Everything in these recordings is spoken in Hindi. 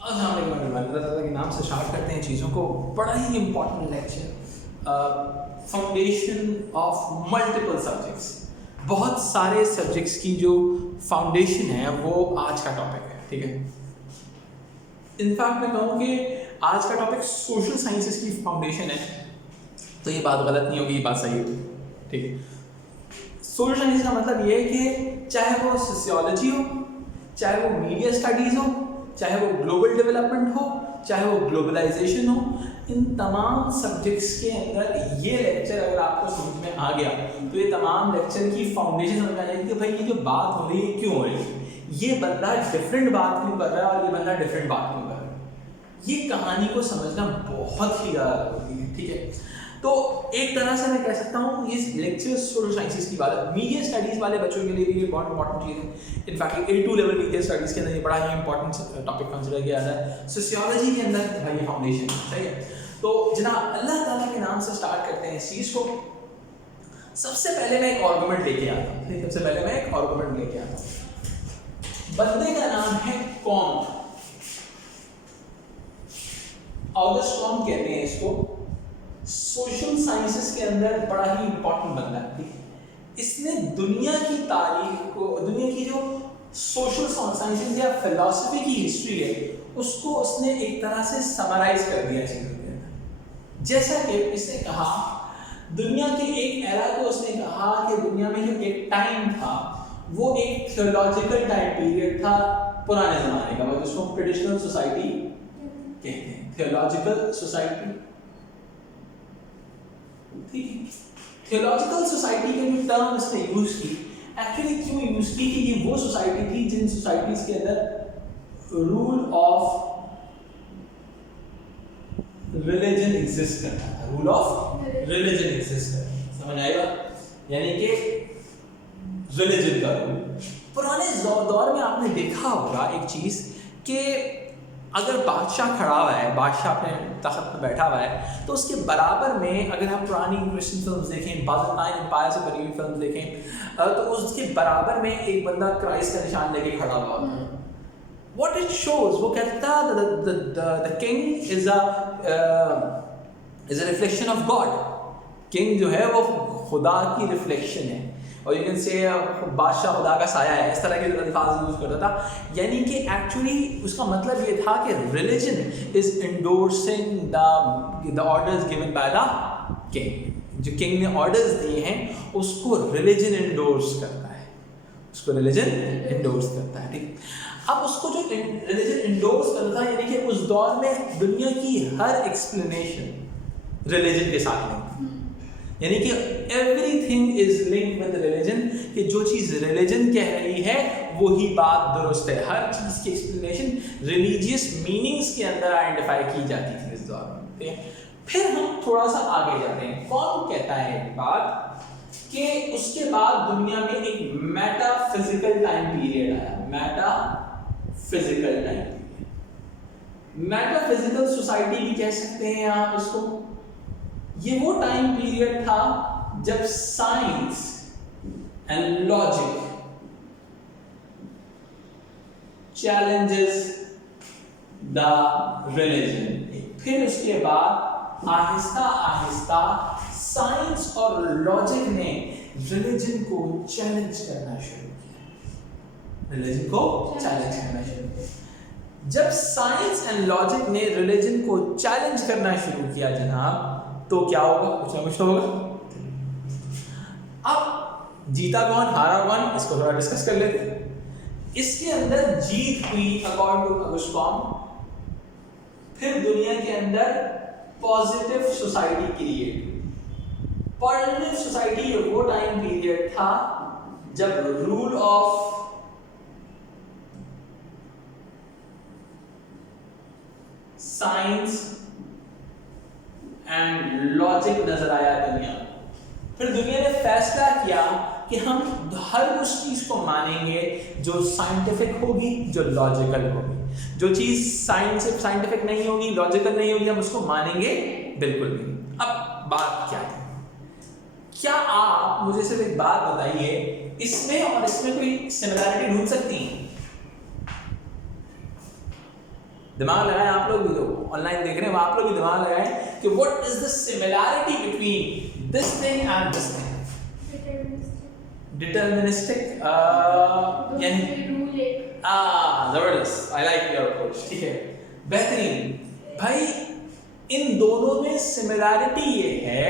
अस्सलाम वालेकुम एवरीवन, अल्लाह ताला के नाम से स्टार्ट करते हैं चीज़ों को। बड़ा ही important lecture, foundation of multiple subjects. बहुत सारे सब्जेक्ट्स की जो फाउंडेशन है वो आज का टॉपिक है, ठीक है। इनफैक्ट मैं कहूँ कि आज का टॉपिक सोशल साइंसेस की फाउंडेशन है, तो ये बात गलत नहीं होगी, ये बात सही होगी, ठीक है। सोशल साइंस का मतलब ये है कि चाहे वो सोशियोलॉजी हो, चाहे वो मीडिया स्टडीज़ हो, चाहे वो ग्लोबल डेवलपमेंट हो, चाहे वो ग्लोबलाइजेशन हो, इन तमाम सब्जेक्ट्स के अंदर ये लेक्चर अगर आपको समझ में आ गया तो ये तमाम लेक्चर की फाउंडेशन समझ में आ जाएगी कि भाई ये जो बात हो रही है क्यों हो रही है, ये बंदा डिफरेंट बात क्यों कर रहा है और ये बंदा डिफरेंट बात क्यों कर रहा है। ये कहानी को समझना बहुत ही ज़्यादा जरूरी है, ठीक है। तो एक तरह से मैं कह सकता हूँ ये लेक्चर सोशल साइंसेस की बात है। मीडिया स्टडीज़ वाले बच्चों के लिए भी ये बहुत इंपॉर्टेंट चीज़ है। In fact A2 level media studies के अंदर ये बड़ा ही इंपॉर्टेंट टॉपिक कंसिडर किया जाता है। सोशियोलॉजी के अंदर भाई ये फाउंडेशन है, सही है। तो जनाब अल्लाह ताला के नाम से स्टार्ट करते हैं इस चीज़ को। सबसे पहले मैं एक आर्गुमेंट लेके आता हूँ, सबसे पहले मैं एक आर्गुमेंट लेके आता हूँ। बंदे का नाम है कॉम, ऑगस्ट कॉम कहते हैं इसको। सोशल साइंसेस के अंदर बड़ा ही इंपॉर्टेंट बंदा है, ठीक है। इसने दुनिया की तारीख को, दुनिया की जो सोशल साइंसेस या फिलॉसफी की हिस्ट्री है उसको उसने एक तरह से समराइज कर दिया चीज़ों के अंदर। जैसा कि इसने कहा दुनिया के एक एरा को उसने कहा कि दुनिया में जो एक टाइम था वो एक थियोलॉजिकल टाइम पीरियड था, पुराने ज़माने का, मतलब उसको ट्रेडिशनल सोसाइटी कहते हैं, थियोलॉजिकल सोसाइटी, ठीक है। थियोलॉजिकल सोसाइटी के जो टर्म इसने यूज की, एक्चुअली क्यों यूज की कि ये वो सोसाइटी थी जिन सोसाइटीज के अंदर रूल ऑफ रिलीजन एग्जिस्ट करता था, रूल ऑफ रिलीजन एग्जिस्ट करता, समझ आएगा, यानी कि रिलीजन का रूल। पुराने दौर में आपने देखा होगा एक चीज कि अगर बादशाह खड़ा हुआ है, बादशाह अपने तख्त पर बैठा हुआ है, तो उसके बराबर में अगर आप पुरानी क्रिश्चियन फिल्म्स देखें, बाज़ाइन एम्पायर से बनी हुई फिल्म देखें, तो उसके बराबर में एक बंदा क्राइस्ट का निशान लेके खड़ा हुआ होता है। What it shows, वो कहता है the king is a reflection of God. King जो है वो खुदा की रिफ्लेक्शन है, और यू कैन से बादशाह खुदा का साया है, इस तरह के अल्फाज यूज करता था। यानी कि एक्चुअली उसका मतलब ये था कि religion is endorsing the orders given by the king. जो किंग ने ऑर्डर्स दिए हैं उसको रिलीजन इंडोर्स करता है, उसको रिलीजन इंडोर्स करता है, ठीक। अब उसको जो रिलीजन इंडोर्स करता है, यानी कि उस दौर में दुनिया की हर एक्सप्लेनेशन रिलीजन के साथ लिंक, यानी कि everything is linked with religion, कि जो चीज़ रिलीजन कह रही है वही बात दुरुस्त है। हर चीज़ की एक्सप्लेनेशन रिलीजियस मीनिंग्स के अंदर आइडेंटिफाई की जाती थी इस दौर में, ठीक है। फिर हम थोड़ा सा आगे जाते हैं। कौन कहता है एक बात कि उसके बाद दुनिया में एक मेटाफिजिकल टाइम पीरियड आया, metaphysical time period, metaphysical society भी कह सकते हैं आप इसको। ये वो टाइम पीरियड था जब science and logic challenges the religion. फिर उसके बाद आहिस्ता आहिस्ता साइंस और लॉजिक ने रिलीजन को चैलेंज करना शुरू किया, रिलीजन को चैलेंज करना शुरू किया। जब साइंस एंड लॉजिक ने रिलीजन को चैलेंज करना शुरू किया जनाब, तो क्या होगा, कुछ ना कुछ तो होगा। अब जीता कौन हारा कौन, इसको थोड़ा डिस्कस कर लेते हैं। इसके अंदर जीत हुई अकॉर्डिंग टू ऑगस्ट कॉम। फिर दुनिया के अंदर पॉजिटिव सोसाइटी क्रिएट हुई। पॉजिटिव सोसाइटी वो टाइम पीरियड था जब rule of science and logic नजर आया दुनिया। फिर दुनिया ने फैसला किया कि हम हर उस चीज को मानेंगे जो साइंटिफिक होगी, जो लॉजिकल होगी। जो चीज साइंटिफिक नहीं होगी, लॉजिकल नहीं होगी, हम उसको मानेंगे बिल्कुल नहीं। अब बात क्या है, क्या आप मुझे सिर्फ एक बात बताइए, इसमें और इसमें कोई सिमिलरिटी ढूंढ सकती हैं? दिमाग लगाएं आप लोग भी, जो ऑनलाइन देख रहे हैं आप लोग भी दिमाग लगाएं कि what is the similarity between this thing and this thing. Deterministic यानी जबरदस्त, आई लाइक योर अप्रोच, ठीक है, बेहतरीन। भाई इन दोनों में सिमिलैरिटी ये है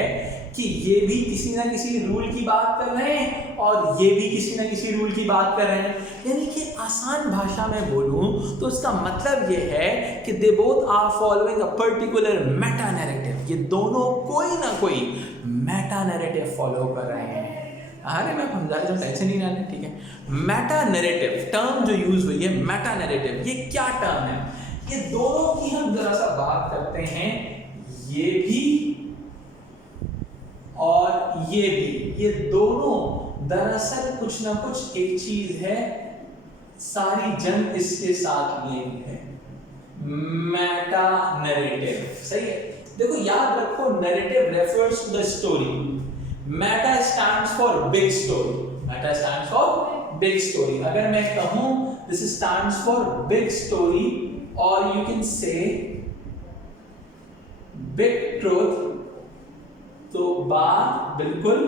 कि ये भी किसी ना किसी रूल की बात कर रहे हैं और ये भी किसी ना किसी रूल की बात कर रहे हैं। यानी कि आसान भाषा में बोलूं तो इसका मतलब ये है कि they both are following a particular meta narrative. ये दोनों कोई ना कोई मेटा नैरेटिव फॉलो कर रहे हैं। अरे मैं समझा रहा हूँ, टेंशन नहीं लेना, ठीक है। मेटा नैरेटिव टर्म जो यूज हुई है, मेटा नैरेटिव, ये क्या टर्म है? ये दोनों की हम जरा सा बात करते हैं, ये भी और ये भी, ये दोनों दरअसल कुछ ना कुछ एक चीज है, सारी जंग इसके साथ लिए है, मेटा नैरेटिव। सही है, देखो याद रखो, narrative refers to the story, meta stands for big story, meta stands for big story. अगर मैं कहूं this stands for big story, और you can say big truth, तो बात बिल्कुल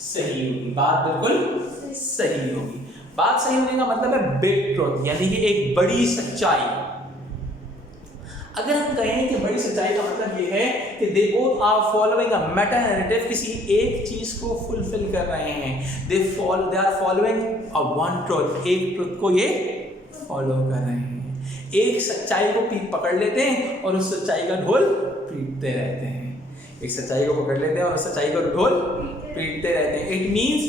सही होगी, बात बिल्कुल सही होगी। बात सही होने का मतलब है बिग ट्रूथ, यानी कि एक बड़ी सच्चाई। अगर हम कहें कि बड़ी सच्चाई का मतलब ये है कि they both are following a meta narrative, किसी एक चीज को फुलफिल कर रहे हैं, they are following a one truth, एक ट्रूथ को ये फॉलो कर रहे हैं। एक सच्चाई को पकड़ लेते हैं और उस सच्चाई का ढोल पीटते रहते हैं, एक सच्चाई को पकड़ लेते हैं और सच्चाई को ढोल पीटते रहते हैं। इट मींस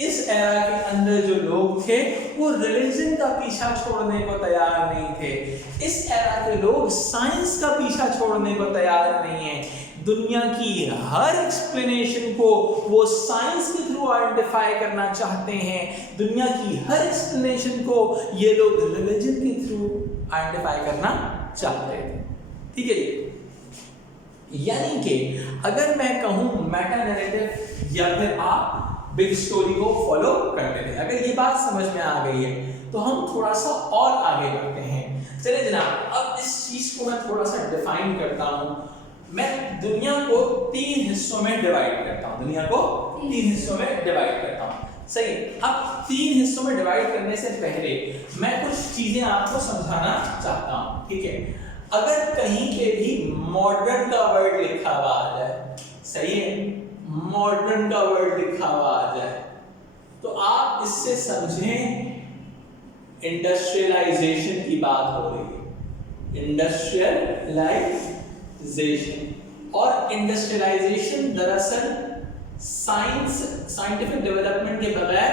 इस एरा के अंदर जो लोग थे वो रिलीजन का पीछा छोड़ने को तैयार नहीं थे। इस एरा के लोग साइंस का पीछा छोड़ने को तैयार नहीं है। दुनिया की हर एक्सप्लेनेशन को वो साइंस के थ्रू आइडेंटिफाई करना चाहते हैं। दुनिया की हर एक्सप्लेनेशन को ये लोग रिलीजन के थ्रू आइडेंटिफाई करना चाहते थे। ठीक है, यानी कि अगर मैं कहूं मेटा नैरेटिव या फिर आप बिग स्टोरी को फॉलो करते थे, अगर ये बात समझ में आ गई है तो हम थोड़ा सा और आगे बढ़ते हैं। चलिए जनाब, अब इस चीज को मैं थोड़ा सा डिफाइन करता हूं। मैं दुनिया को 3 हिस्सों में डिवाइड करता हूं, दुनिया को 3 हिस्सों में डिवाइड करता हूं। सही, अब 3 हिस्सों में डिवाइड करने से पहले मैं कुछ चीजें आपको समझाना चाहता हूं। ठीक है, अगर कहीं पे भी मॉडर्न का वर्ड लिखा हुआ आ जाए, सही है, मॉडर्न का वर्ड लिखा हुआ आ जाए, तो आप इससे समझें इंडस्ट्रियलाइजेशन की बात हो रही है, इंडस्ट्रियलाइजेशन। और इंडस्ट्रियलाइजेशन दरअसल साइंटिफिक डेवलपमेंट के बगैर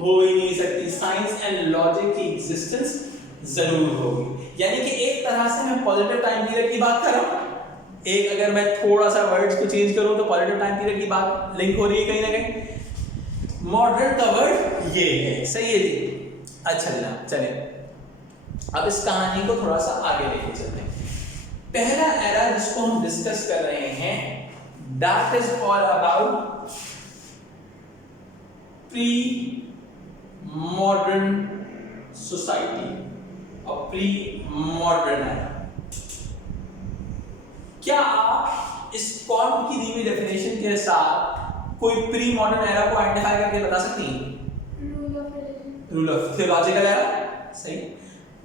हो ही नहीं सकती। साइंस एंड लॉजिक की एग्जिस्टेंस जरूर होगी। यानी कि एक तरह से मैं पॉजिटिव टाइम पीरियड की बात कर रहा हूं, एक अगर मैं थोड़ा सा वर्ड्स को चेंज करूं तो पॉजिटिव टाइम पीरियड की बात लिंक हो रही है कहीं ना कहीं। मॉडर्न का वर्ड ये है, सही है जी। अच्छा जनाब, चलें अब इस कहानी को थोड़ा सा आगे लेके चलते हैं। पहला एरा जिसको हम डिस्कस कर रहे हैं, that is all about pre modern society और प्री मॉडर्न एरा। क्या आप इस कॉन्ट की दी हुई डेफिनेशन के साथ कोई प्री मॉडर्न एरा को आइडेंटिफाई करके बता सकती हैं? रूल ऑफ थियोलॉजिकल एरा, सही।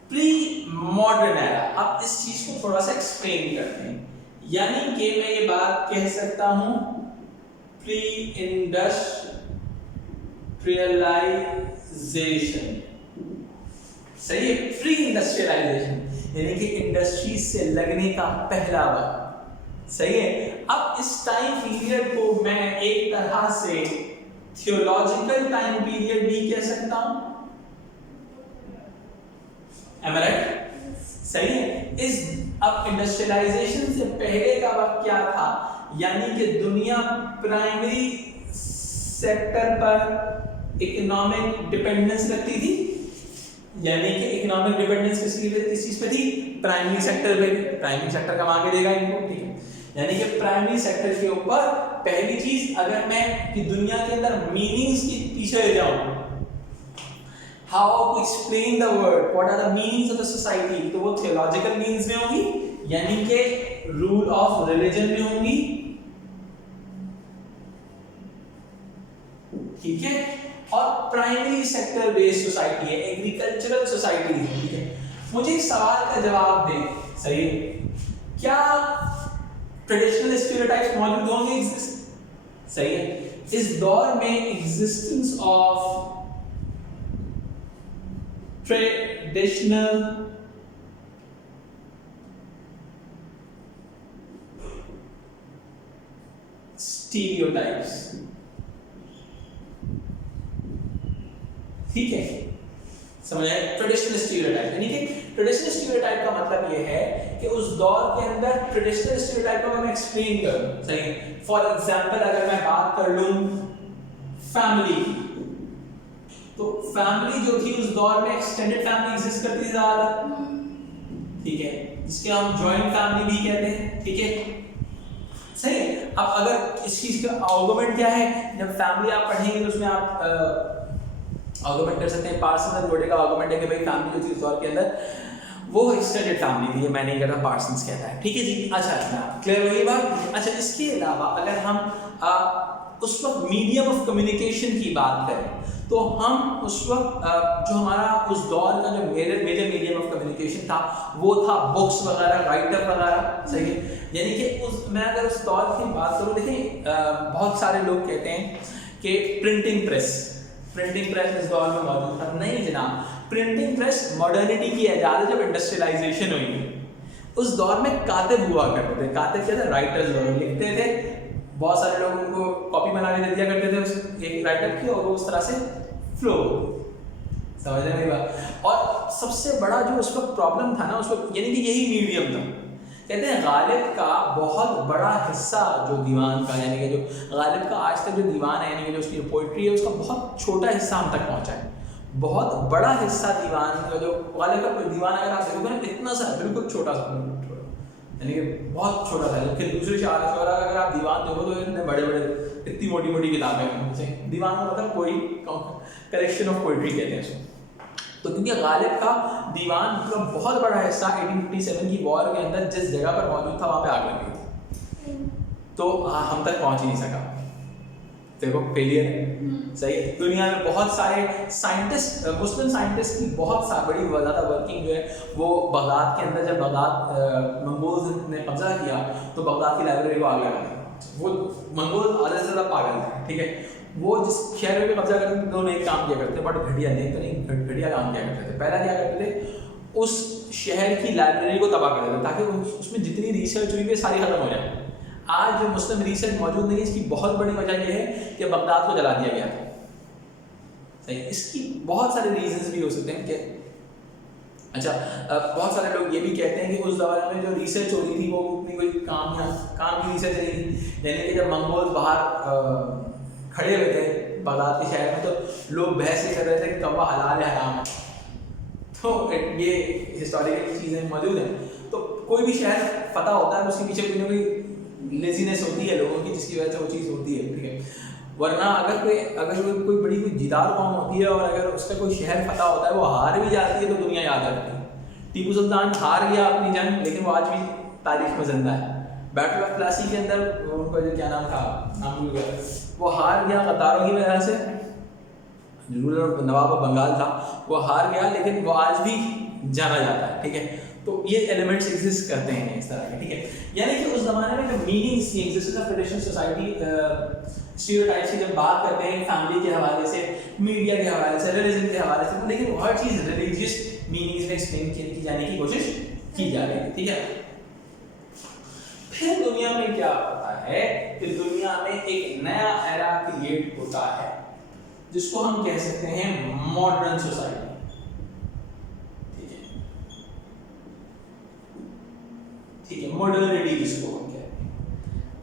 प्री मॉडर्न एरा, अब इस चीज को थोड़ा सा एक्सप्लेन करते हैं। यानी कि मैं ये बात कह सकता हूं, प्री इंडस्ट्रियलाइजेशन, सही है, प्री इंडस्ट्रियलाइजेशन यानी कि इंडस्ट्री से लगने का पहला वक्त, सही है। अब इस टाइम पीरियड को मैं एक तरह से थियोलॉजिकल टाइम पीरियड भी कह सकता हूं। Am I right? सही है। इस अब इंडस्ट्रियलाइजेशन से पहले का वक्त क्या था? यानी कि दुनिया प्राइमरी सेक्टर पर इकोनॉमिक डिपेंडेंस रखती थी। यानी कि इकोनॉमिक डिपेंडेंस किस चीज पे थी? प्राइमरी सेक्टर पे। प्राइमरी सेक्टर कमा के देगा इनको, ठीक है। यानी कि प्राइमरी सेक्टर के ऊपर पहली चीज, अगर मैं कि दुनिया के अंदर मीनिंग्स के पीछे जाऊं, how to explain the word, what are the meanings of the society, तो वो थियोलॉजिकल मीनिंग्स में होंगी, यानी कि रूल ऑफ रिलीजन में होंगी, ठीक है। और प्राइमरी सेक्टर बेस्ड सोसाइटी है, एग्रीकल्चरल सोसाइटी है, ठीक है। मुझे इस सवाल का जवाब दें, सही है, क्या ट्रेडिशनल स्टीरियोटाइप्स मौजूद होंगे, एग्जिस्ट, सही है। इस दौर में एग्जिस्टेंस ऑफ ट्रेडिशनल स्टीरियोटाइप्स, ठीक है, समझ आए। ट्रेडिशनल स्टीरियोटाइप यानी कि ट्रेडिशनल स्टीरियोटाइप का मतलब ये है कि उस दौर के अंदर ट्रेडिशनल स्टीरियोटाइप को मैं एक्सप्लेन करूं, सही है। फॉर एग्जांपल अगर मैं बात कर लूं फैमिली की, तो फैमिली जो थी उस दौर में एक्सटेंडेड फैमिली एग्जिस्ट करती थी ज्यादा, ठीक है, जिसके हम जॉइंट फैमिली भी कहते हैं, ठीक है, सही है। अब अगर इस चीज का आर्गुमेंट क्या है, जब फैमिली आप पढ़ेंगे तो उसमें आप आर्गुमेंट कर सकते हैं। पार्सन और गोडे का आर्गुमेंट है कि भाई फैमिली जो थी उस दौर के अंदर वो एक्सटेंडेड फैमिली थी, ये मैं नहीं कहता, पार्सन्स कहता है, ठीक है जी। अच्छा, क्लियर हो गई बात। अच्छा, इसके अलावा अगर हम उस वक्त मीडियम ऑफ कम्युनिकेशन की बात करें, तो हम उस वक्त जो हमारा उस दौर का जो मेजर मीडियम ऑफ कम्युनिकेशन था वो था बुक्स वगैरह, राइटर वगैरह, सही है। यानी कि मैं अगर उस दौर की बात करूँ, देखिए बहुत सारे लोग कहते हैं कि प्रिंटिंग प्रेस इस दौर में मौजूद था, नहीं जनाब। प्रिंटिंग प्रेस मॉडर्निटी की इजाज़त जब इंडस्ट्रियलाइजेशन हुई, उस दौर में कातिब हुआ करते थे। कातिब क्या थे, राइटर्स लोग लिखते थे, बहुत सारे लोग उनको कॉपी बना के दे दिया करते थे उस एक राइटर की, और वो उस तरह से फ्लो, समझ रहे मेरी बात। और सबसे बड़ा जो उस वक्त प्रॉब्लम था ना उस वक्त, यानी कि यही मीडियम था। कहते हैं गालिब का बहुत बड़ा हिस्सा जो दीवान का, यानी कि जो गालिब का आज तक जो दीवान है, यानी कि जो उसकी पोइट्री है, उसका बहुत छोटा हिस्सा हम तक पहुंचा है। बहुत बड़ा हिस्सा दीवान का, जो गालिब का दीवान अगर आप देखोगे ना, इतना सा बिल्कुल छोटा सा, यानी कि बहुत छोटा सा। फिर दूसरे शायर अगर आप दीवान देखो तो इतने बड़े बड़े, इतनी मोटी मोटी किताबें हैं। दीवान का मतलब कोई कलेक्शन ऑफ पोइट्री कहते हैं उसको। तो क्योंकि गालिब का दीवान का बहुत बड़ा हिस्सा 1857 की वॉर के अंदर जिस जगह पर मौजूद था वहाँ पे आग लग गई थी, तो हम तक पहुँच ही नहीं सका। देखो फेलियर है, सही है। दुनिया में बहुत सारे साइंटिस्ट, मुस्लिम साइंटिस्ट की बहुत बड़ी ज़्यादा वर्किंग जो है वो बगदाद के अंदर, जब बगदाद मंगोल्स ने कब्जा किया तो बगदाद की लाइब्रेरी को आग लगा दी। वो मंगोल आधे से ज़्यादा पागल थे, ठीक है। वो जिस शहर में कब्जा करते थे दोनों एक काम किया करते, बट घटिया नहीं तो नहीं, घटिया काम किया करते थे। पहला क्या करते थे, उस शहर की लाइब्रेरी को तबाह कर देते ताकि उसमें जितनी रिसर्च हुई है सारी खत्म हो जाए। आज जो मुस्लिम रिसर्च मौजूद नहीं है, इसकी बहुत बड़ी वजह यह है कि बगदाद को जला दिया गया था, सही। इसकी बहुत सारे रीजंस भी हो सकते हैं कि अच्छा, बहुत सारे लोग ये भी कहते हैं कि उस दौरान में जो रिसर्च हो रही थी वो कोई काम की रिसर्च नहीं थी। यानी कि जब मंगोल बाहर खड़े हुए थे बगदाद के शहर में, तो लोग बहस ये कर रहे थे कि कौवा हलाल है हराम है। तो ये हिस्टोरिकल चीज़ें मौजूद हैं। तो कोई भी शहर फतह होता है तो उसके पीछे कोई ना कोई लेजीनेस होती है लोगों की, जिसकी वजह से वो चीज़ होती है, ठीक है। वरना अगर कोई बड़ी कोई जिदार कौम होती है और अगर उसका कोई शहर फतह होता है, वो हार भी जाती है तो दुनिया याद रखती है। टीपू सुल्तान हार गया अपनी जंग, लेकिन वो आज भी तारीख में जिंदा है। बैटल ऑफ प्लासी के अंदर उनका जो क्या नाम था, नाम भूल गया, वो हार गया गद्दारों की वजह से। रूलर नवाब बंगाल था, वो हार गया, लेकिन वो आज भी जाना जाता है, ठीक है। तो ये एलिमेंट्स एग्जिस्ट करते हैं इस तरह के, ठीक है। यानी कि उस जमाने में जो मीनिंग्स थी, existence of traditional society, stereotypes की जब बात करते हैं फैमिली के हवाले से, मीडिया के हवाले से, रिलीजन के हवाले से, लेकिन हर चीज़ रिलीजियस मीनिंग्स में एक्सप्लेन की जाने की कोशिश की जा रही है, ठीक है। फिर दुनिया में क्या होता है कि दुनिया में एक नया एरा क्रिएट होता है जिसको हम कह सकते हैं मॉडर्न सोसाइटी, ठीक है, मॉडर्निटी जिसको हम कहते हैं।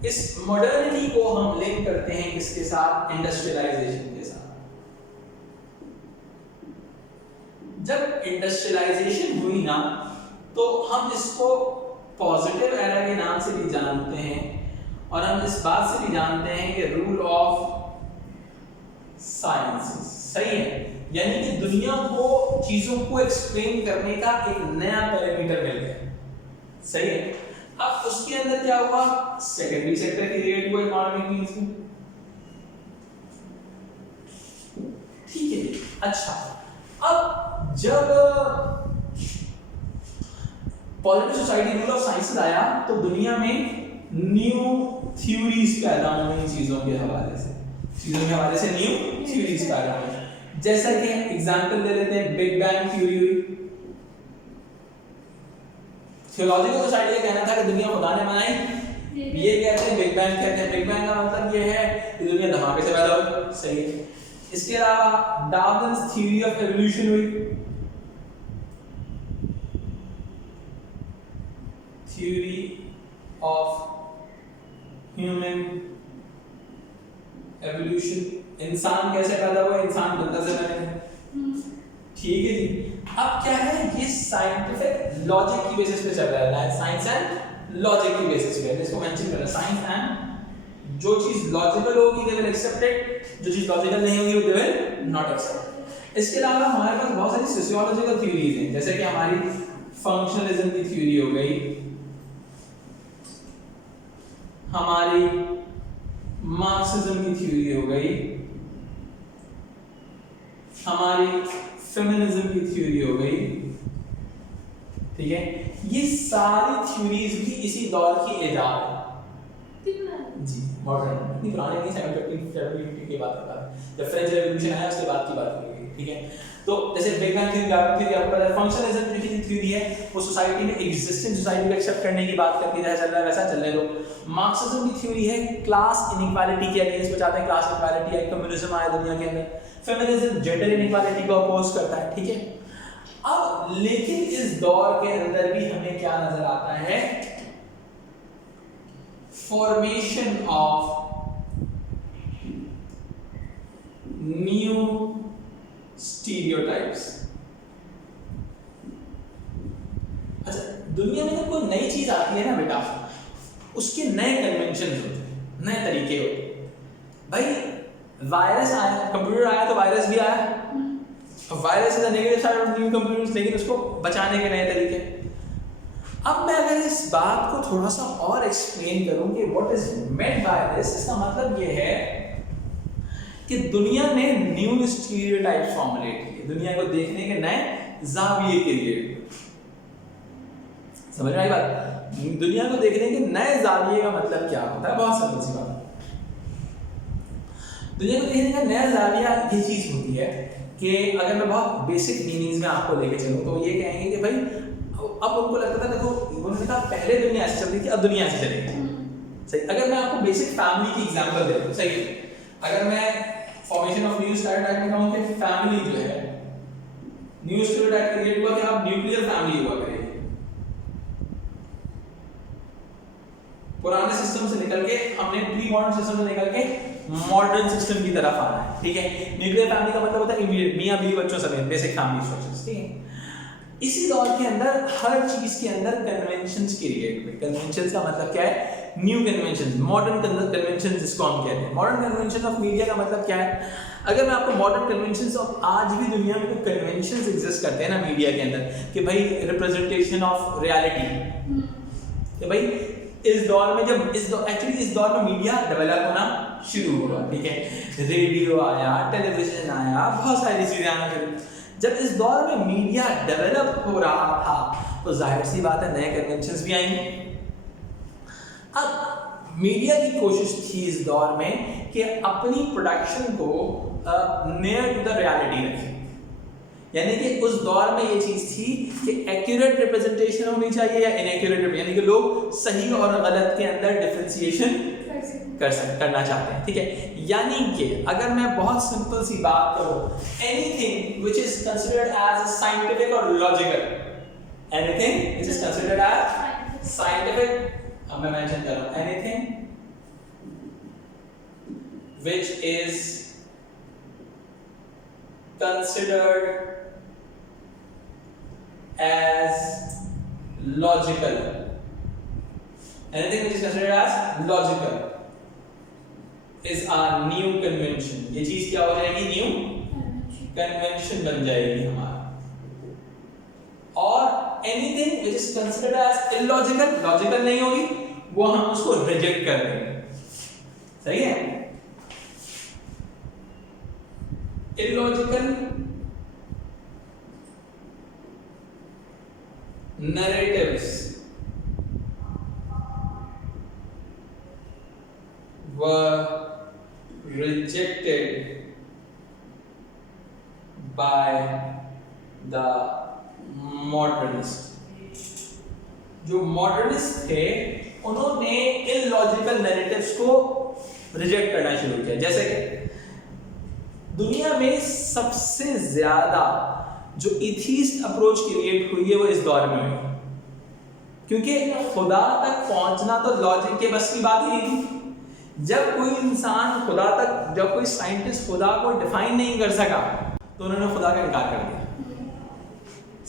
इस मॉडर्निटी को हम लिंक करते हैं किसके साथ, इंडस्ट्रियलाइजेशन के साथ। जब इंडस्ट्रियलाइजेशन हुई ना, तो हम इसको पॉजिटिव एरा के नाम से भी जानते हैं, और हम इस बात से भी जानते हैं कि रूल ऑफ साइंसेस, सही है। यानी कि दुनिया को चीजों को एक्सप्लेन करने का एक नया पैरामीटर मिल गया। सही है। अब उसके अंदर क्या हुआ, सेकेंडरी सेक्टर क्रिएट हुआ इकोनॉमिक मींस में। ठीक है। अच्छा, अब जब positive society rule of sciences आया तो दुनिया में न्यू थ्योरीज पैदा हुई चीजों के हवाले से, न्यू थ्योरीज पैदा हुई। जैसा कि एग्जांपल ले लेते हैं, बिग बैंग थ्योरी हुई। थियोलॉजिकल सोसाइटी का कहना था कि दुनिया खुदा ने बनाई, ये कहते हैं बिग बैंग कहते हैं। बिग बैंग का मतलब ये है कि दुनिया धमाके से पैदा हुई। सही है। इसके अलावा डार्विन्स थ्योरी ऑफ एवोल्यूशन हुई, थ्योरी ऑफ ह्यूमन एवोल्यूशन। इंसान कैसे पैदा हुआ, इंसान जंगल से बने। ठीक है जी। अब क्या है, ये साइंटिफिक लॉजिक की बेसिस पे चल रहा है, साइंस एंड लॉजिक की बेसिस पे। इसको मेंशन करना, साइंस एंड जो चीज लॉजिकल होगी दे विल एक्सेप्ट इट, जो चीज लॉजिकल नहीं होगी दे विल नॉट एक्सेप्ट। इसके अलावा हमारे पास बहुत सारी सोशियोलॉजिकल थ्योरीज हैं, जैसे कि हमारी फंक्शनलिज्म की थ्योरी हो गई, हमारी मार्क्सिज्म की थ्योरी हो गई, हमारी फेमिनिज्म की थ्योरी हो गई। ठीक है। ये सारी थ्योरीज भी इसी दौर की इजाद है जी, मॉडर्न। इतनी पुरानी नहीं, 750 की बात करता है, जब फ्रेंच रेवोल्यूशन आया उसके बाद की बात करेंगे। ठीक है। तो जैसे बिग बैंग थ्योरी आपको पता है, फंक्शनलिज्म जो थ्योरी है वो सोसाइटी में एग्जिस्टिंग सोसाइटी को एक्सेप्ट करने की बात करती है, जैसा चल रहा है वैसा चलने दो। मार्क्सिज्म की थ्योरी है क्लास इनइक्वालिटी के अगेंस्ट वो चाहते हैं, क्लास इनइक्वालिटी है, कम्युनिज्म आया दुनिया के अंदर। फेमिनिज्म जेंडर इनइक्वालिटी को अपोज करता है। ठीक है। अब लेकिन इस दौर के अंदर भी हमें क्या नजर आता है, फॉर्मेशन ऑफ न्यू स्टीरियोटाइप्स। अच्छा, दुनिया में जब कोई नई चीज आती है ना बेटा, उसके नए कन्वेंशन होते हैं, नए तरीके होते हैं। भाई वायरस आया, कंप्यूटर आया तो वायरस भी आया, virus is a negative side of new computers, लेकिन उसको बचाने के नए तरीके। अब मैं अगर इस बात को थोड़ा सा और एक्सप्लेन करूं कि what is meant by this, इसका मतलब ये है कि दुनिया ने न्यू स्टीरियोटाइप्स फॉर्मुलेट किए, दुनिया को देखने के नए जाविये क्रिएट। समझ में आई बात? दुनिया को देखने के नए जाविये का मतलब क्या होता है? बहुत सिंपल सी बात। दुनिया को देखने का नया जाविया ये चीज होती है कि अगर मैं बहुत बेसिक मीनिंग्स में आपको लेके चलूं तो ये कहेंगे कि भाई अब उनको लगता था, देखो उन्होंने कहा पहले दुनिया ऐसे चलती थी, अब दुनिया ऐसे चलेगी। सही। अगर मैं आपको बेसिक फैमिली की एग्जांपल दे दूं, सही है, अगर मैं फॉर्मेशन ऑफ न्यू स्टीरियोटाइप में कहूं कि फैमिली जो है, न्यू स्टीरियोटाइप क्रिएट हुआ कि आप न्यूक्लियर फैमिली हुआ करेंगे। पुराने सिस्टम से निकल के हमने प्री मॉडर्न सिस्टम से निकल के मॉडर्न सिस्टम की तरफ आना है। ठीक है। न्यूक्लियर फैमिली का मतलब होता है इमीडिएट मियां बीवी बच्चों समेत, बेसिक फैमिली स्ट्रक्चर्स। ठीक है। इसी दौर के अंदर हर चीज के अंदर कन्वेंशंस क्रिएट हुए। कन्वेंशंस का मतलब क्या है? न्यू कन्वेंशंस, मॉडर्न कन्वेंशंस जिसको हम कहते हैं। मॉडर्न कन्वेंशन ऑफ मीडिया का मतलब क्या है? अगर मैं आपको मॉडर्न कन्वेंशंस ऑफ आज भी दुनिया में जो कन्वेंशंस एग्जिस्ट करते हैं ना मीडिया के अंदर, कि भाई रिप्रेजेंटेशन ऑफ रियलिटी, कि भाई इस दौर में जब एक्चुअली इस दौर में मीडिया डेवलप होना शुरू हुआ। ठीक है। रेडियो आया, टेलीविजन आया, बहुत सारी चीजें आना शुरू। जब इस दौर में मीडिया डेवलप हो रहा था तो जाहिर सी बात है नए कन्वेंशंस भी आएंगे। अब मीडिया की कोशिश थी इस दौर में कि अपनी प्रोडक्शन को नियर टू द रियलिटी रखे, यानी कि उस दौर में ये चीज थी कि एक्यूरेट रिप्रेजेंटेशन होनी चाहिए या इनएक्यूरेट, यानी कि लोग सही और गलत के अंदर डिफरेंशिएशन करना चाहते हैं। ठीक है। यानी कि अगर मैं बहुत सिंपल सी बात करूं, anything which is considered as scientific और logical, anything which is considered as scientific, अब मैं मेंशन कर रहा हूं, anything which is considered as logical, anything which is considered as logical is a new convention। ये चीज क्या हो जाएगी? न्यू कन्वेंशन बन जाएगी हमारा। और anything which is considered as illogical, logical नहीं होगी, वो हम उसको रिजेक्ट कर देंगे। सही है? Illogical narratives were rejected by the modernists। जो मॉडर्निस्ट थे उन्होंने इलॉजिकल नैरेटिव्स को रिजेक्ट करना शुरू किया। जैसे कि दुनिया में सबसे ज्यादा जो इथीस्ट अप्रोच क्रिएट हुई है वो इस दौर में हुई, क्योंकि खुदा तक पहुंचना तो लॉजिक के बस की बात ही नहीं थी। जब कोई इंसान खुदा तक, जब कोई साइंटिस्ट खुदा को डिफाइन नहीं कर सका तो उन्होंने खुदा का इनकार कर दिया।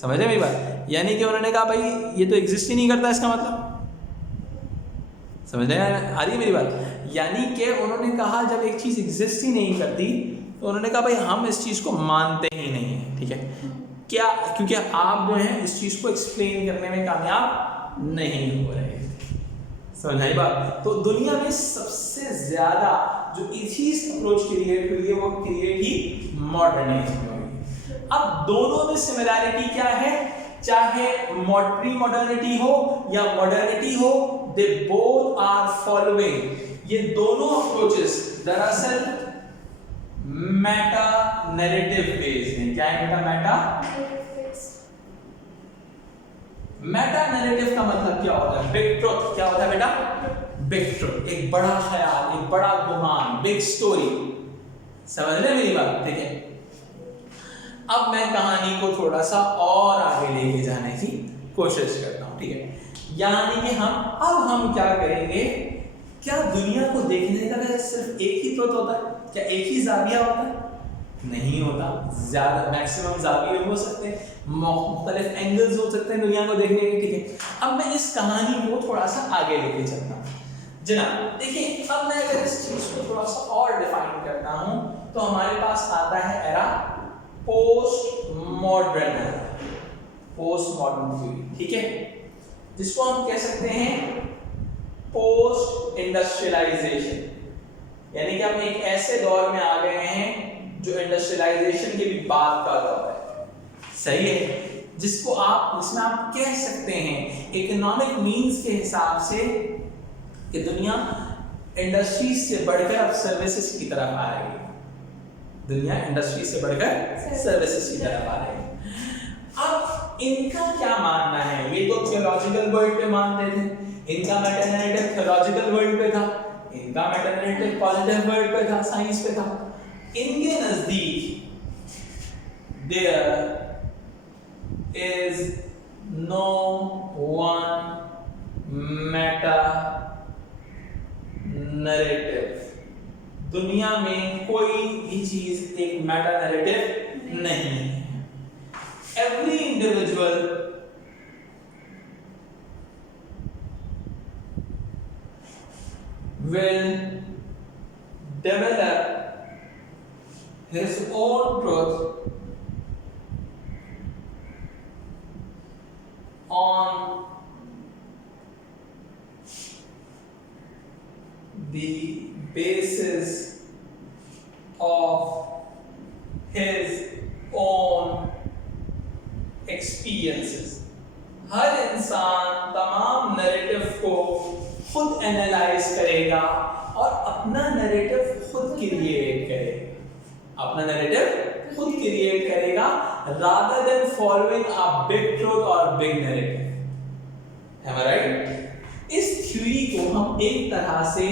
समझ रहे मेरी बात? यानी कि उन्होंने कहा भाई ये तो एग्जिस्ट ही नहीं करता, इसका मतलब समझ रहे हैं? आ रही है मेरी बात? यानी कि उन्होंने कहा जब एक चीज एग्जिस्ट ही नहीं करती तो उन्होंने कहा भाई हम इस चीज को मानते ही नहीं है। ठीक है क्या? क्योंकि आप जो है इस चीज को एक्सप्लेन करने में कामयाब नहीं हो रहे। समझ आई बात? तो दुनिया में सबसे ज्यादा जो इथीस्ट अप्रोच क्रिएट हुई है वो क्रिएट ही मॉडर्निज्म में हुई। अब दोनों में सिमिलैरिटी क्या है? चाहे प्री मॉडर्निटी हो या मॉडर्निटी हो, दे बोथ आर फॉलोइंग, ये दोनों अप्रोचेस दरअसल मेटा नैरेटिव बेस्ड है। क्या है मेटा नैरेटिव का मतलब क्या होता है? Big truth. क्या होता है बेटा? बिग ट्रुथ, एक बड़ा ख्याल, एक बड़ा गुमान, बिग स्टोरी। समझ रहे मेरी बात? ठीक है, अब मैं कहानी को थोड़ा सा और आगे लेके जाने की कोशिश करता हूं। ठीक है, यानी कि हम क्या करेंगे? क्या दुनिया को देखने का सिर्फ एक ही ट्रुथ होता है? क्या एक ही जाविया होता है? नहीं होता, ज्यादा मैक्सिमम जाविये हो सकते हैं, मुख्तलिफ एंगल्स हो सकते हैं दुनिया को देखने के। ठीक है, अब मैं इस कहानी को थोड़ा सा आगे लेके चलता हूँ। जनाब देखिए, अब मैं अगर इस चीज को थोड़ा सा और डिफाइन करता हूँ तो हमारे पास आता है एरा पोस्ट मॉडर्न थ्योरी। ठीक है, जिसको हम कह सकते हैं पोस्ट इंडस्ट्रियलाइजेशन, यानी कि हम एक ऐसे दौर में आ गए हैं जो इंडस्ट्रियलाइजेशन की भी बात कर रहा है। सही है, जिसमें आप कह सकते हैं इकोनॉमिक मींस के हिसाब से कि दुनिया इंडस्ट्रीज से बढ़कर अब सर्विसेज की तरफ आ रही है। दुनिया इंडस्ट्री से बढ़कर सर्विसेज की तरफ आ रही है। अब इनका क्या मानना है? ये तो थियोलॉजिकल वर्ल्ड पे मानते थे, इनका मेटा नैरेटिव थियोलॉजिकल वर्ल्ड पे था, इनका मेटा नैरेटिव पॉजिटिव वर्ल्ड पे था, साइंस पे था। इनके नजदीक there is no one meta narrative। दुनिया में कोई भी चीज एक मेटा नैरेटिव नहीं है। Every individual will develop his own truth on the basis of his own experiences। हर इंसान तमाम नैरेटिव को खुद एनालाइज करेगा और अपना नैरेटिव खुद क्रिएट करेगा, अपना नैरेटिव खुद क्रिएट करेगा rather than following a big truth or big narrative। Am I right? इस थ्योरी को हम एक तरह से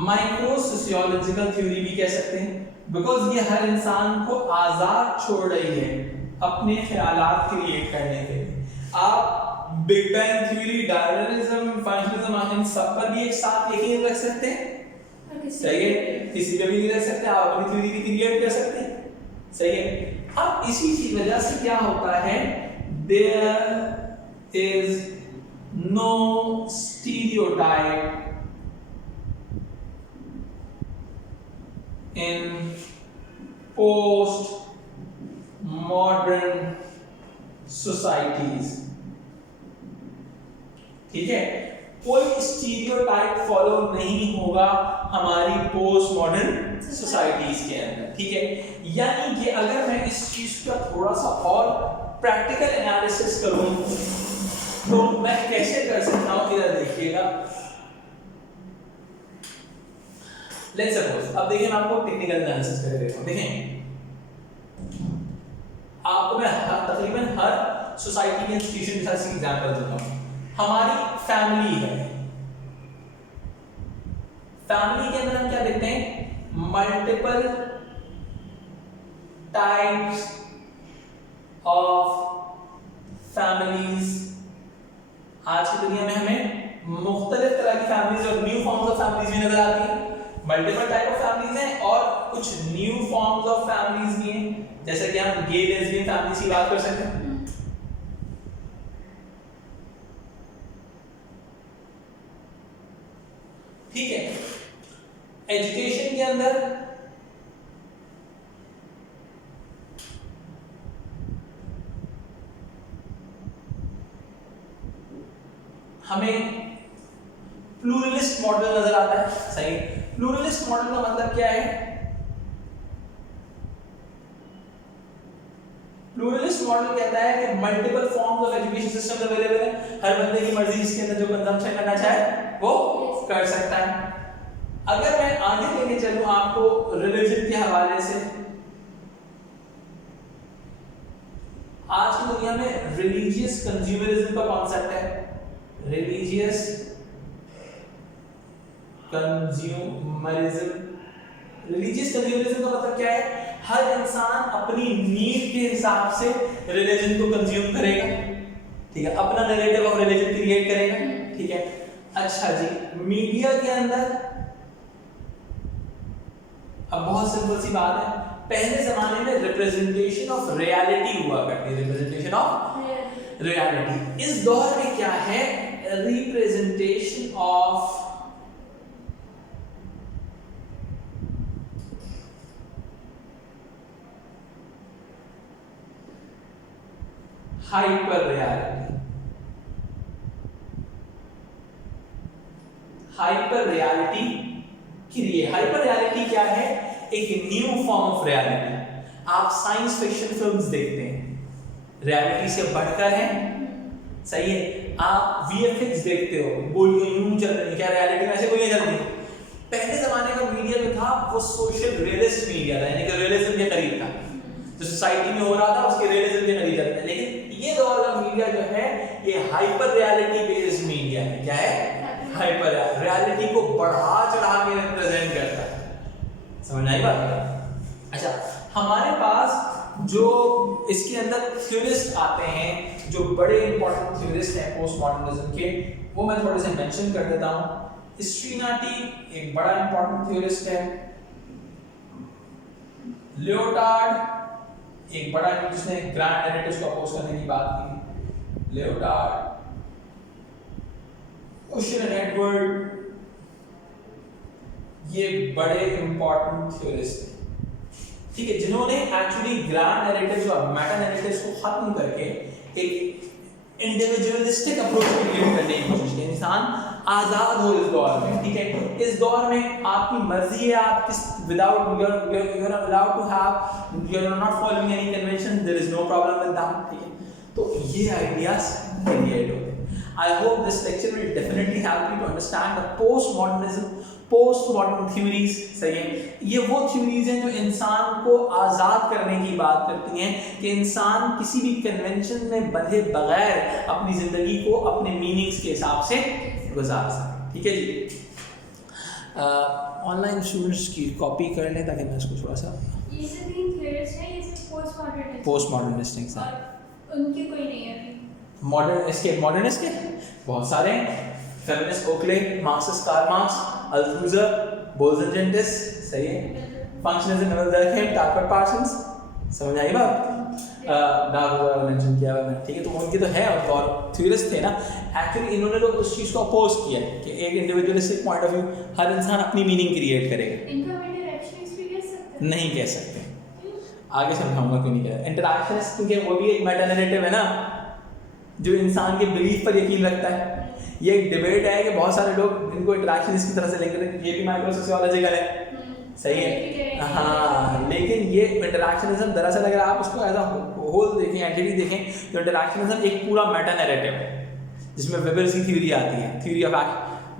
माइक्रो सोशियोलॉजिकल थ्योरी भी कह सकते हैं, बिकॉज ये हर इंसान को आजाद छोड़ रही है अपने ख्यालात क्रिएट करने के लिए। आप big bang theory, Darwinism, functionalism, इन सब पर भी एक साथ यकीन रख सकते हैं। सही है, किसी पे भी नहीं रख सकते, आप अपनी थ्योरी भी क्रिएट कर सकते हैं। सही है, अब इसी की वजह से क्या होता है? There is no stereotype in post modern societies, ठीक है, कोई स्टीरियोटाइप फॉलो नहीं होगा हमारी पोस्ट मॉडर्न सोसाइटीज के अंदर, ठीक है। यानी कि अगर मैं इस चीज का थोड़ा सा और प्रैक्टिकल एनालिसिस करूं तो मैं कैसे कर सकता हूं, इधर देखिएगा। लेट्स सपोज, अब देखिए मैं आपको टेक्निकल एनालिसिस करके देता हूं। देखें आपको मैं तकरीबन हर सोसाइटी के इंस्टीट्यूशन के साथ एग्जांपल देता हूं। हमारी फैमिली है, फैमिली के अंदर हम क्या देखते हैं, मल्टीपल टाइप्स ऑफ फैमिलीज। आज की दुनिया में हमें मुख्तलिफ तरह की फैमिलीज और न्यू फॉर्म्स ऑफ फैमिलीज भी नजर आती है। मल्टीपल टाइप ऑफ फैमिलीज हैं और कुछ न्यू फॉर्म्स ऑफ फैमिलीज भी हैं, जैसे कि हम गे लेस्बियन फैमिलीज की बात कर सकते हैं। ठीक है, एजुकेशन के अंदर हमें प्लूरलिस्ट मॉडल नजर आता है, सही। प्लूरलिस्ट मॉडल का मतलब क्या है, प्लूरलिस्ट मॉडल कहता है कि multiple forms of education system available है, हर बंदे की मर्जी जिसके अंदर जो कंजम्पशन करना चाहे वो कर सकता है। अगर मैं आगे लेके चलूं आपको रिलीजन के हवाले से, आज की दुनिया में रिलीजियस कंज्यूमरिज्म का कॉन्सेप्ट है। रिलीजियस कंज्यूमरिज्म, रिलीजियस कंज्यूमरिज्म का मतलब क्या है, हर इंसान अपनी नीड के हिसाब से रिलीजन को कंज्यूम करेगा, ठीक है, अपना नैरेटिव ऑफ रिलीजन क्रिएट करेगा, ठीक है। अच्छा जी, मीडिया के अंदर अब बहुत सिंपल सी बात है, पहले जमाने में रिप्रेजेंटेशन ऑफ रियलिटी हुआ करती है, रिप्रेजेंटेशन ऑफ रियलिटी। इस दौर में क्या है, representation of hyper reality. Hyper reality hyper reality क्या है, एक न्यू फॉर्म ऑफ रियलिटी। आप साइंस फिक्शन फिल्म्स देखते हैं, रियलिटी से बढ़कर है, सही है। आप वीएफएक्स देखते हो, गोलियां यूं चल रही, क्या रियलिटी में ऐसे कोई नहीं चलती। पहले जमाने का मीडिया जो था वो सोशल रियलिस्ट मीडिया था, यानी कि रियलिज्म के करीब था, जो सोसाइटी में हो रहा था उसके रियलिज्म के करीब चलता है। लेकिन ये दौर का मीडिया जो है ये हाइपर रियलिटी बेस्ड मीडिया है। क्या है, हाइपर रियलिटी को बढ़ा चढ़ा के रिप्रेजेंट करता है, समझ आई बात। अच्छा, हमारे पास जो इसके अंदर थ्योरिस्ट आते हैं, जो बड़े इंपॉर्टेंट थ्योरिस्ट हैं पोस्ट मॉडर्निज्म के, वो मैं थोड़े से मेंशन कर देता हूं। स्ट्रीनाटी एक बड़ा इंपॉर्टेंट थ्योरिस्ट है, लियोटार्ड एक बड़ा, जिसने ग्रैंड नैरेटिव्स को अपोज करने की बात की, लियोटार्ड, ओशन एडवर्ड, ये बड़े इंपॉर्टेंट थ्योरिस्ट हैं, ठीक है, जिन्होंने एक्चुअली ग्रैंड नैरेटिव्स और मेटा नैरेटिव्स को खत्म करके एक इंडिविजुअलिस्टिक अप्रोच को क्रिएट करने की कोशिश की। इंसान आजाद हो इस दौर में, ठीक है। इस दौर में आपकी मर्जी है, आप किस without you are allowed to have, you are not following any convention, there is no problem with that, ठीक है। तो ये आइडियाज क्रिएट होते हैं। I hope this lecture will definitely help you to understand the postmodernism, postmodern theories, सही है। ये वो theories हैं जो इंसान को आज़ाद करने की बात करती हैं कि इंसान किसी भी कन्वेंशन में बंधे बगैर अपनी ज़िंदगी को अपने मीनिंग्स के हिसाब से गुजार सके, ठीक है जी। ऑनलाइन स्टूडेंट्स की कॉपी कर लें ताकि मैं इसको थोड़ा सा, ये जो तीन थ्योरीज हैं, ये सब पोस्टमॉडर्निस्ट हैं सर, उनकी कोई नहीं है। मॉडर्निस्ट के बहुत सारे हैं, feminist Oakley, Marxist Karl Marx, Althusser, बोल्जेंटिस, सही है, फंक्शनलिज्म नोबल डर्कहेम, टार्पर पार्सन्स, समझ आई बात। डार्क मेंशन किया हुआ है, ठीक है। तो उनके तो है और थ्योरिस्ट थे ना, एक्चुअली इन्होंने तो उस चीज़ को अपोज किया कि एक इंडिविजुअलिस्टिक पॉइंट ऑफ व्यू, हर इंसान अपनी मीनिंग क्रिएट करेगा। इनका डायरेक्शनिस्ट भी कह सकते हैं? नहीं कह सकते। आगे समझाऊंगा क्यों नहीं कह रहा। इंटरैक्शनिस्ट क्योंकि वो भी एक मेटा नैरेटिव है ना, जो इंसान के बिलीफ पर यकीन रखता है। ये एक डिबेट है कि बहुत सारे लोग इनको इंटरैक्शनिस्ट की तरह से लेंगे, ये भी माइक्रो सोशियोलॉजिकल है, सही है। हाँ, लेकिन ये इंटरैक्शनिज्म दरअसल अगर आप उसको एज अ होल देखें, एंटिटी देखें, तो इंटरैक्शनिज्म एक पूरा मेटा नैरेटिव है जिसमें वेबर्स की थ्योरी आती है, theory of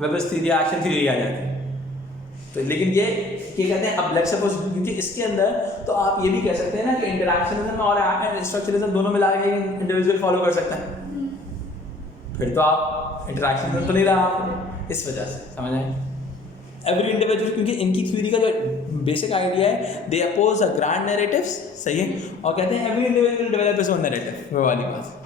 Weber's theory, action theory आ जाती है। तो लेकिन ये क्या कहते हैं, अब लेट्स सपोज, क्योंकि इसके अंदर तो आप ये भी कह सकते हैं ना कि इंटरैक्शनिज्म और स्ट्रक्चरलिज्म दोनों मिला के इंडिविजुअल फॉलो कर सकता है, फिर तो आप इंटरैक्शनिज्म तो नहीं रहा आप, इस वजह से समझ आए। एवरी इंडिविजुअल, क्योंकि इनकी थ्योरी का जो बेसिक आइडिया है, दे अपोज अ ग्रैंड नैरेटिव्स, सही है, और कहते हैं every individual develop his own narrative, वो वाली बात।